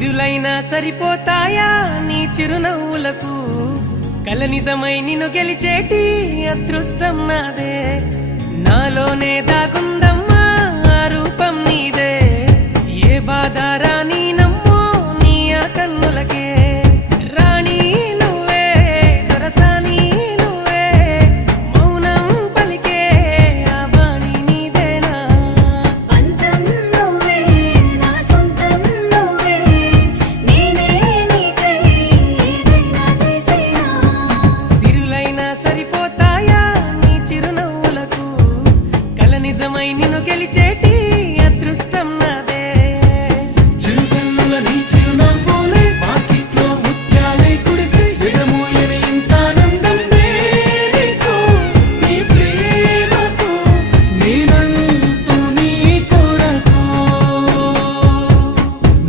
సిరులైనా సరిపోతాయా నీ చిరునవ్వులకు కల నిజమై నిన్ను గెలిచేటి అదృష్టం నాదే నాలోనే దాగుందమ్మా ఆ రూపం నీదే ఏ బాధారా